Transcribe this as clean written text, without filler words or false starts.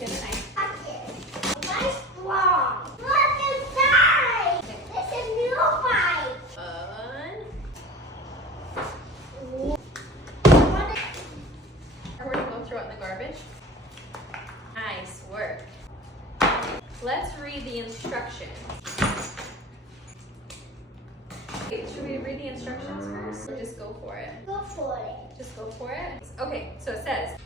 Get a knife. Nice long. Look inside. This is new pipe. We're gonna go throw it in the garbage. Nice work. Let's read the instructions. Should we read the instructions first or just go for it? Go for it. Just go for it? Okay, so it says,